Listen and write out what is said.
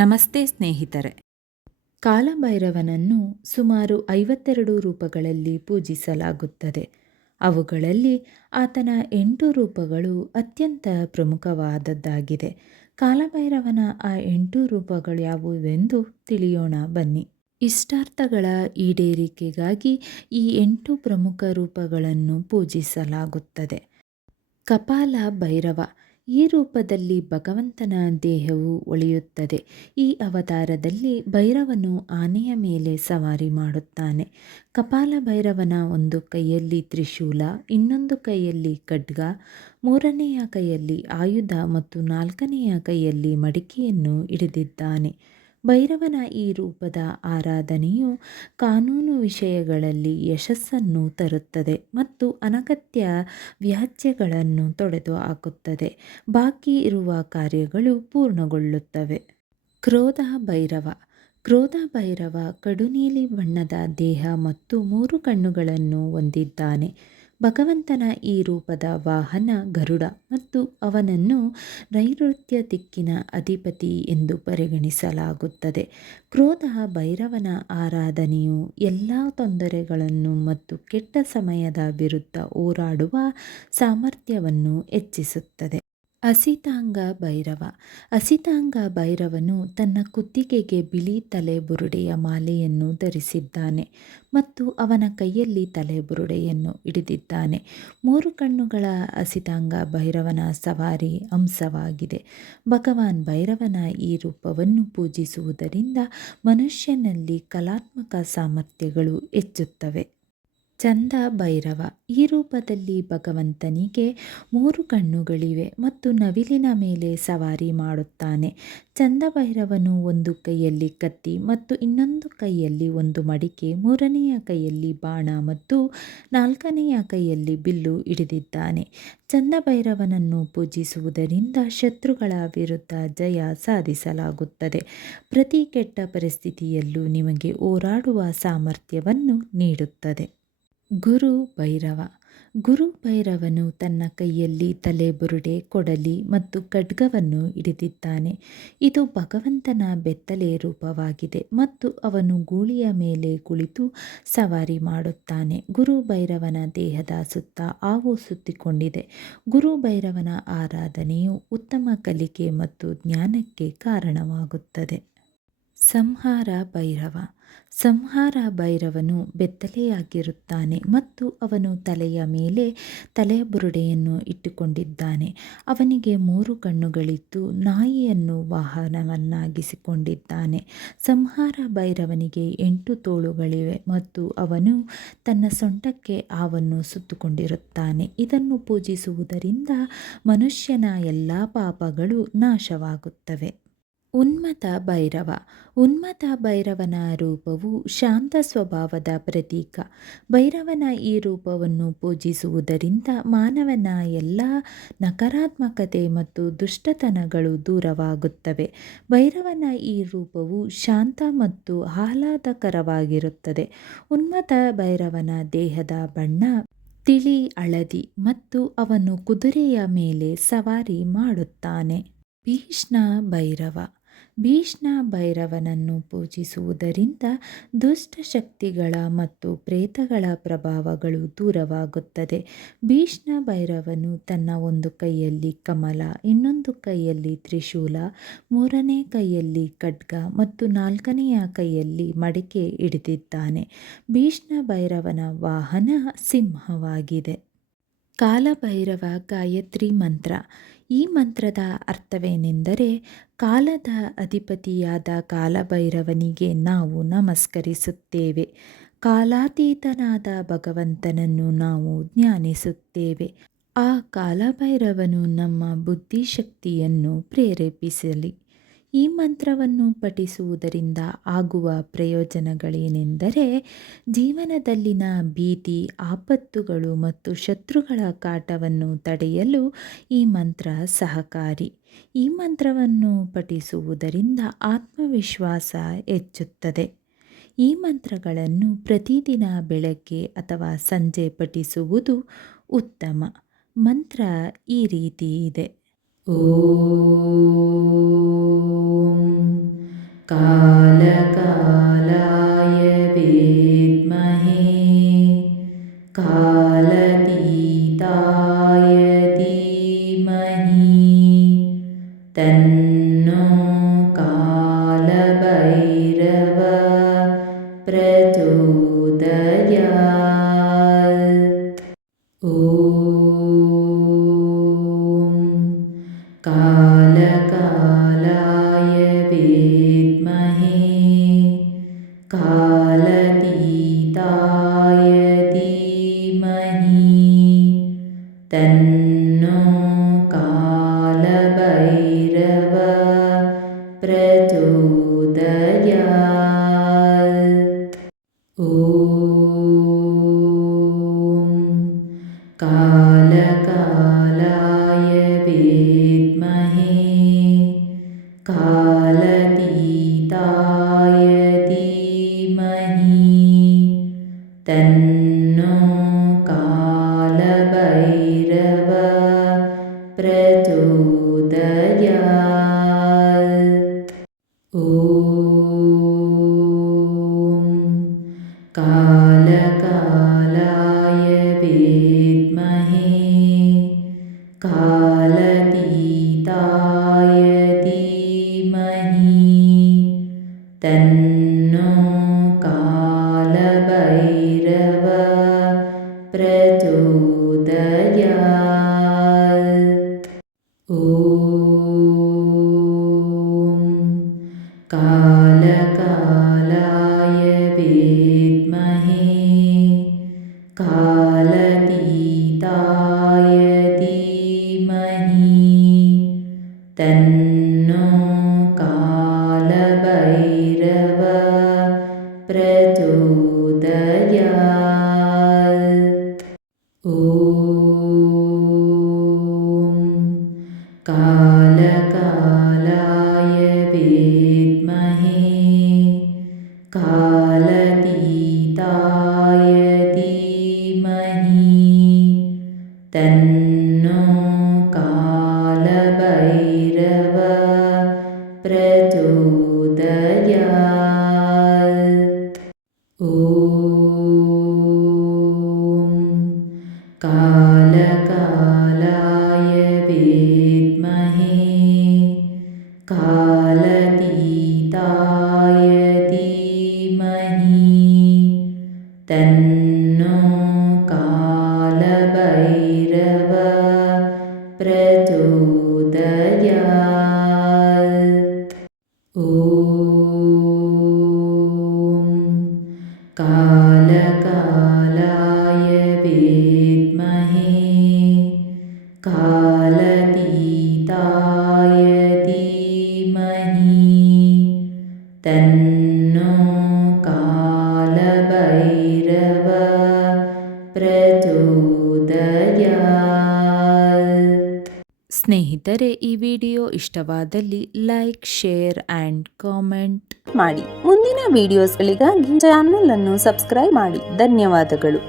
ನಮಸ್ತೆ ಸ್ನೇಹಿತರೆ. ಕಾಲಭೈರವನನ್ನು ಸುಮಾರು 52 ರೂಪಗಳಲ್ಲಿ ಪೂಜಿಸಲಾಗುತ್ತದೆ. ಅವುಗಳಲ್ಲಿ ಆತನ 8 ರೂಪಗಳು ಅತ್ಯಂತ ಪ್ರಮುಖವಾದದ್ದಾಗಿದೆ. ಕಾಲಭೈರವನ ಆ 8 ರೂಪಗಳು ಯಾವುವೆಂದು ತಿಳಿಯೋಣ ಬನ್ನಿ. ಇಷ್ಟಾರ್ಥಗಳ ಈಡೇರಿಕೆಗಾಗಿ ಈ 8 ಪ್ರಮುಖ ರೂಪಗಳನ್ನು ಪೂಜಿಸಲಾಗುತ್ತದೆ. ಕಪಾಲ ಭೈರವ. ಈ ರೂಪದಲ್ಲಿ ಭಗವಂತನ ದೇಹವು ಒಳೆಯುತ್ತದೆ. ಈ ಅವತಾರದಲ್ಲಿ ಭೈರವನು ಆನೆಯ ಮೇಲೆ ಸವಾರಿ ಮಾಡುತ್ತಾನೆ. ಕಪಾಲ ಭೈರವನ ಒಂದು ಕೈಯಲ್ಲಿ ತ್ರಿಶೂಲ, ಇನ್ನೊಂದು ಕೈಯಲ್ಲಿ ಖಡ್ಗ, ಮೂರನೆಯ ಕೈಯಲ್ಲಿ ಆಯುಧ ಮತ್ತು ನಾಲ್ಕನೆಯ ಕೈಯಲ್ಲಿ ಮಡಿಕೆಯನ್ನು ಹಿಡಿದಿದ್ದಾನೆ. ಭೈರವನ ಈ ರೂಪದ ಆರಾಧನೆಯು ಕಾನೂನು ವಿಷಯಗಳಲ್ಲಿ ಯಶಸ್ಸನ್ನು ತರುತ್ತದೆ ಮತ್ತು ಅನಗತ್ಯ ವ್ಯಾಜ್ಯಗಳನ್ನು ತೊಡೆದುಹಾಕುತ್ತದೆ. ಬಾಕಿ ಇರುವ ಕಾರ್ಯಗಳು ಪೂರ್ಣಗೊಳ್ಳುತ್ತವೆ. ಕ್ರೋಧ ಭೈರವ. ಕ್ರೋಧ ಭೈರವ ಕಡುನೀಲಿ ಬಣ್ಣದ ದೇಹ ಮತ್ತು 3 ಕಣ್ಣುಗಳನ್ನು ಹೊಂದಿದ್ದಾನೆ. ಭಗವಂತನ ಈ ರೂಪದ ವಾಹನ ಗರುಡ ಮತ್ತು ಅವನನ್ನು ನೈಋತ್ಯ ದಿಕ್ಕಿನ ಅಧಿಪತಿ ಎಂದು ಪರಿಗಣಿಸಲಾಗುತ್ತದೆ. ಕ್ರೋಧ ಭೈರವನ ಆರಾಧನೆಯು ಎಲ್ಲ ತೊಂದರೆಗಳನ್ನು ಮತ್ತು ಕೆಟ್ಟ ಸಮಯದ ವಿರುದ್ಧ ಹೋರಾಡುವ ಸಾಮರ್ಥ್ಯವನ್ನು ಹೆಚ್ಚಿಸುತ್ತದೆ. ಅಸಿತಾಂಗ ಭೈರವ. ಅಸಿತಾಂಗ ಭೈರವನು ತನ್ನ ಕುತ್ತಿಗೆಗೆ ಬಿಳಿ ತಲೆಬುರುಡೆಯ ಮಾಲೆಯನ್ನು ಧರಿಸಿದ್ದಾನೆ ಮತ್ತು ಅವನ ಕೈಯಲ್ಲಿ ತಲೆಬುರುಡೆಯನ್ನು ಹಿಡಿದಿದ್ದಾನೆ. 3 ಕಣ್ಣುಗಳ ಅಸಿತಾಂಗ ಭೈರವನ ಸವಾರಿ ಹಂಸವಾಗಿದೆ. ಭಗವಾನ್ ಭೈರವನ ಈ ರೂಪವನ್ನು ಪೂಜಿಸುವುದರಿಂದ ಮನುಷ್ಯನಲ್ಲಿ ಕಲಾತ್ಮಕ ಸಾಮರ್ಥ್ಯಗಳು ಹೆಚ್ಚುತ್ತವೆ. ಚಂದ ಭೈರವ. ಈ ರೂಪದಲ್ಲಿ ಭಗವಂತನಿಗೆ 3 ಕಣ್ಣುಗಳಿವೆ ಮತ್ತು ನವಿಲಿನ ಮೇಲೆ ಸವಾರಿ ಮಾಡುತ್ತಾನೆ. ಚಂದ ಭೈರವನು ಒಂದು ಕೈಯಲ್ಲಿ ಕತ್ತಿ ಮತ್ತು ಇನ್ನೊಂದು ಕೈಯಲ್ಲಿ ಒಂದು ಮಡಿಕೆ, ಮೂರನೆಯ ಕೈಯಲ್ಲಿ ಬಾಣ ಮತ್ತು ನಾಲ್ಕನೆಯ ಕೈಯಲ್ಲಿ ಬಿಲ್ಲು ಹಿಡಿದಿದ್ದಾನೆ. ಚಂದ ಭೈರವನನ್ನು ಪೂಜಿಸುವುದರಿಂದ ಶತ್ರುಗಳ ವಿರುದ್ಧ ಜಯ ಸಾಧಿಸಲಾಗುತ್ತದೆ. ಪ್ರತಿ ಕೆಟ್ಟ ಪರಿಸ್ಥಿತಿಯಲ್ಲೂ ನಿಮಗೆ ಹೋರಾಡುವ ಸಾಮರ್ಥ್ಯವನ್ನು ನೀಡುತ್ತದೆ. ಗುರು ಭೈರವ. ಗುರು ಭೈರವನು ತನ್ನ ಕೈಯಲ್ಲಿ ತಲೆಬುರುಡೆ, ಕೊಡಲಿ ಮತ್ತು ಖಡ್ಗವನ್ನು ಹಿಡಿದಿದ್ದಾನೆ. ಇದು ಭಗವಂತನ ಬೆತ್ತಲೆ ರೂಪವಾಗಿದೆ ಮತ್ತು ಅವನು ಗೂಳಿಯ ಮೇಲೆ ಕುಳಿತು ಸವಾರಿ ಮಾಡುತ್ತಾನೆ. ಗುರು ಭೈರವನ ದೇಹದ ಸುತ್ತ ಹಾವು ಸುತ್ತಿಕೊಂಡಿದೆ. ಗುರು ಭೈರವನ ಆರಾಧನೆಯು ಉತ್ತಮ ಕಲಿಕೆ ಮತ್ತು ಜ್ಞಾನಕ್ಕೆ ಕಾರಣವಾಗುತ್ತದೆ. ಸಂಹಾರ ಭೈರವ. ಸಂಹಾರ ಭೈರವನು ಬೆತ್ತಲೆಯಾಗಿರುತ್ತಾನೆ ಮತ್ತು ಅವನು ತಲೆಯ ಮೇಲೆ ತಲೆಬುರುಡೆಯನ್ನು ಇಟ್ಟುಕೊಂಡಿದ್ದಾನೆ. ಅವನಿಗೆ 3 ಕಣ್ಣುಗಳಿದ್ದು ನಾಯಿಯನ್ನು ವಾಹನವನ್ನಾಗಿಸಿಕೊಂಡಿದ್ದಾನೆ. ಸಂಹಾರ ಭೈರವನಿಗೆ 8 ತೋಳುಗಳಿವೆ ಮತ್ತು ಅವನು ತನ್ನ ಸೊಂಟಕ್ಕೆ ಹಾವನ್ನು ಸುತ್ತಕೊಂಡಿರುತ್ತಾನೆ. ಇದನ್ನು ಪೂಜಿಸುವುದರಿಂದ ಮನುಷ್ಯನ ಎಲ್ಲ ಪಾಪಗಳು ನಾಶವಾಗುತ್ತವೆ. ಉನ್ಮತ್ತ ಭೈರವ. ಉನ್ಮತ್ತ ಭೈರವನ ರೂಪವು ಶಾಂತ ಸ್ವಭಾವದ ಪ್ರತೀಕ. ಭೈರವನ ಈ ರೂಪವನ್ನು ಪೂಜಿಸುವುದರಿಂದ ಮಾನವನ ಎಲ್ಲ ನಕಾರಾತ್ಮಕತೆ ಮತ್ತು ದುಷ್ಟತನಗಳು ದೂರವಾಗುತ್ತವೆ. ಭೈರವನ ಈ ರೂಪವು ಶಾಂತ ಮತ್ತು ಆಹ್ಲಾದಕರವಾಗಿರುತ್ತದೆ. ಉನ್ಮತ್ತ ಭೈರವನ ದೇಹದ ಬಣ್ಣ ತಿಳಿ ಹಳದಿ ಮತ್ತು ಅವನು ಕುದುರೆಯ ಮೇಲೆ ಸವಾರಿ ಮಾಡುತ್ತಾನೆ. ಭೀಷ್ಣ ಭೈರವ. ಭೀಷ್ಣ ಭೈರವನನ್ನು ಪೂಜಿಸುವುದರಿಂದ ದುಷ್ಟ ಶಕ್ತಿಗಳ ಮತ್ತು ಪ್ರೇತಗಳ ಪ್ರಭಾವಗಳು ದೂರವಾಗುತ್ತದೆ. ಭೀಷ್ಣ ಭೈರವನು ತನ್ನ ಒಂದು ಕೈಯಲ್ಲಿ ಕಮಲ, ಇನ್ನೊಂದು ಕೈಯಲ್ಲಿ ತ್ರಿಶೂಲ, ಮೂರನೇ ಕೈಯಲ್ಲಿ ಖಡ್ಗ ಮತ್ತು ನಾಲ್ಕನೆಯ ಕೈಯಲ್ಲಿ ಮಡಿಕೆ ಹಿಡಿದಿದ್ದಾನೆ. ಭೀಷ್ಣ ಭೈರವನ ವಾಹನ ಸಿಂಹವಾಗಿದೆ. ಕಾಲಭೈರವ ಗಾಯತ್ರಿ ಮಂತ್ರ. ಈ ಮಂತ್ರದ ಅರ್ಥವೇನೆಂದರೆ, ಕಾಲದ ಅಧಿಪತಿಯಾದ ಕಾಲಭೈರವನಿಗೆ ನಾವು ನಮಸ್ಕರಿಸುತ್ತೇವೆ. ಕಾಲಾತೀತನಾದ ಭಗವಂತನನ್ನು ನಾವು ಧ್ಯಾನಿಸುತ್ತೇವೆ. ಆ ಕಾಲಭೈರವನು ನಮ್ಮ ಬುದ್ಧಿಶಕ್ತಿಯನ್ನು ಪ್ರೇರೇಪಿಸಲಿ. ಈ ಮಂತ್ರವನ್ನು ಪಠಿಸುವುದರಿಂದ ಆಗುವ ಪ್ರಯೋಜನಗಳೇನೆಂದರೆ, ಜೀವನದಲ್ಲಿನ ಭೀತಿ, ಆಪತ್ತುಗಳು ಮತ್ತು ಶತ್ರುಗಳ ಕಾಟವನ್ನು ತಡೆಯಲು ಈ ಮಂತ್ರ ಸಹಕಾರಿ. ಈ ಮಂತ್ರವನ್ನು ಪಠಿಸುವುದರಿಂದ ಆತ್ಮವಿಶ್ವಾಸ ಹೆಚ್ಚುತ್ತದೆ. ಈ ಮಂತ್ರಗಳನ್ನು ಪ್ರತಿದಿನ ಬೆಳಗ್ಗೆ ಅಥವಾ ಸಂಜೆ ಪಠಿಸುವುದು ಉತ್ತಮ. ಮಂತ್ರ ಈ ರೀತಿ ಇದೆ. ಓಂ कालकालाय विद्महे कालतीताय धीमहि तन्नो कालभैरव प्रचोदयात्। ॐ कालकालाय विद्महे कालतीताय धीमहि तन्नो कालभैरव प्रचोदयात्। ॐ कालकालाय विद्महे कालतीताय धीमहि तन्नो कालभैरव प्रचोदयात्। ॐ कालकालाय विद्महे कालतीताय धीमहि तन्नो कालभैरव प्रचोदयात्। ॐ कालकालाय विद्महे कालतीताय धीमहि तन्नो कालभैरव प्रचोदयात्। ॐ कालकालाय विद्महे कालतीताय धीमहि तन्नो कालभैरव प्रचोदयात्। ॐ कालकालाय विद्महे कालतीताय धीमहि तन्नो कालभैरव प्रचोदयात्। ॐ कालकालाय विद्महे कालतीताय धीमहि तन्नो कालभैरव प्रचोदयाತ್। ಸ್ನೇಹಿತರೆ, ಈ ವಿಡಿಯೋ ಇಷ್ಟವಾದಲ್ಲಿ ಲೈಕ್, ಶೇರ್ ಆ್ಯಂಡ್ ಕಾಮೆಂಟ್ ಮಾಡಿ. ಮುಂದಿನ ವಿಡಿಯೋಸ್ಗಳಿಗಾಗಿ ಚಾನಲ್ ಅನ್ನು ಸಬ್ಸ್ಕ್ರೈಬ್ ಮಾಡಿ. ಧನ್ಯವಾದಗಳು.